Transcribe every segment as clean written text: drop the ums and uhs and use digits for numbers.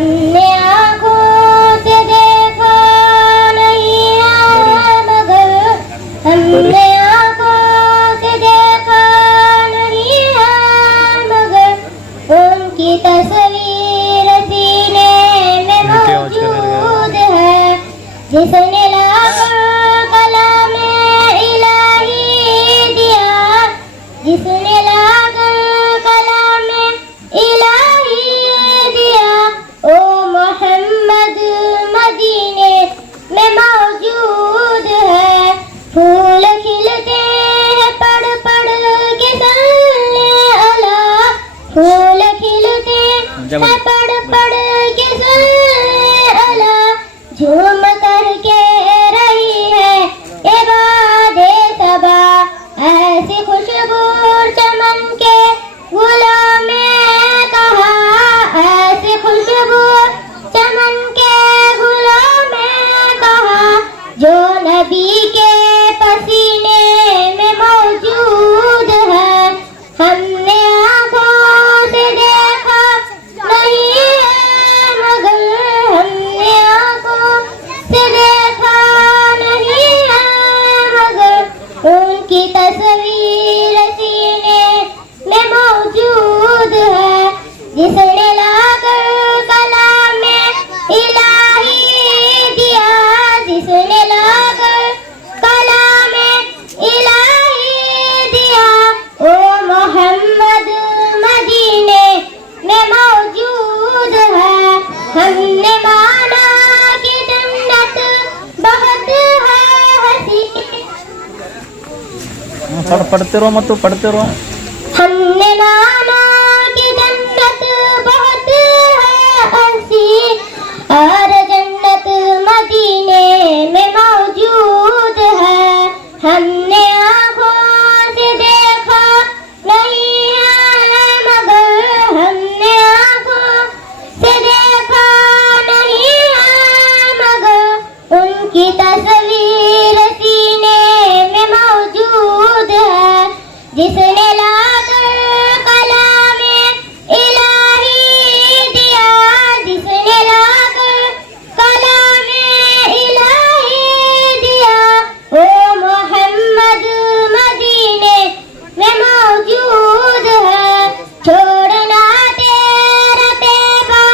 ہم نے آنکھوں سے دیکھا نہیں ہے مگر ہم نے آنکھوں سے دیکھا نہیں ہے مگر ان کی تصویر سینے میں موجود ہے جس نے لا کر کلام الہی دیا جس نے لا کر کلام الہی دیا او محمد مدینے میں موجود ہے پھول کھلتے ہیں پڑھ پڑھ کے صلی اللہ پھول کھلتے ہیں پڑھ پڑھ کے صلی اللہ جھوم کر کے رہی ہے عباد صبا ایسی خوشبو چمن کے گلوں میں کہا ایسی خوشبو چمن کے گلوں میں کہا جو نبی کے پسینے میں موجود ہے ہم نے آنکھوں سے دیکھا نہیں ہے مگر ہم نے آنکھوں سے دیکھا نہیں ہے مگر ان کی تصویر سینے میں موجود ہے جس نے لا کر کلام الہی دیا جس نے لا کر کلام الہی دیا او محمد مدینے میں موجود ہے ہم نے مانا کہ جنت بہت ہے حسین پڑھتے رہو مت تو پڑھتے رہو ہم نے مانا کہ جنت بہت ہے حسین اور جنت مدینے میں موجود ہے ہم نے آنکھوں سے دیکھا نہیں ہے مگر ہم نے آنکھوں سے دیکھا نہیں ہے مگر ان کی تصویر سینے میں موجود ہے جس نے لا کر کلام الہی دیا جس نے لا کر کلام الہی دیا او محمد مدینے میں موجود ہے چھوڑنا تیرا طیبہ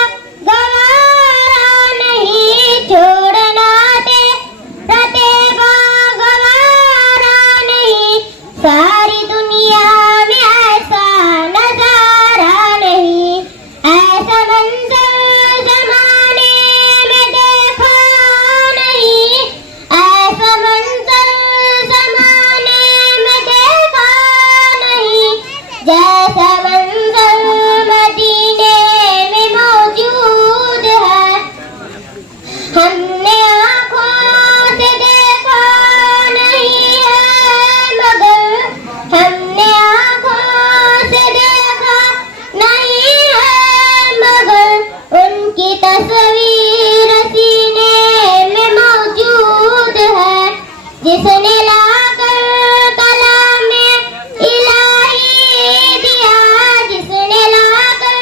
گوارا نہیں چھوڑنا تیرا طیبہ گوارا نہیں ساری دنیا میں ایسا نظارہ نہیں ایسا منظر زمانے میں دیکھا نہیں ایسا منظر زمانے میں دیکھا نہیں جیسا منظر مدینے میں موجود ہے ہم نے آنکھوں سے دیکھا نہیں ہے مگر ہم نے آنکھوں سے دیکھا نہیں ہے مگر ان کی تصویر سینے میں موجود ہے جس نے لا کر کلام الہی دیا جس نے لا کر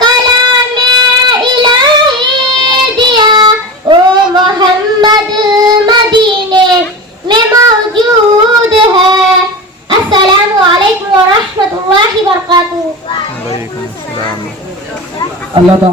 کلام الہی دیا او محمد مدینے میں موجود ہے السلام علیکم ورحمۃ اللہ وبرکاتہ وعلیکم السلام اللہ تعالیٰ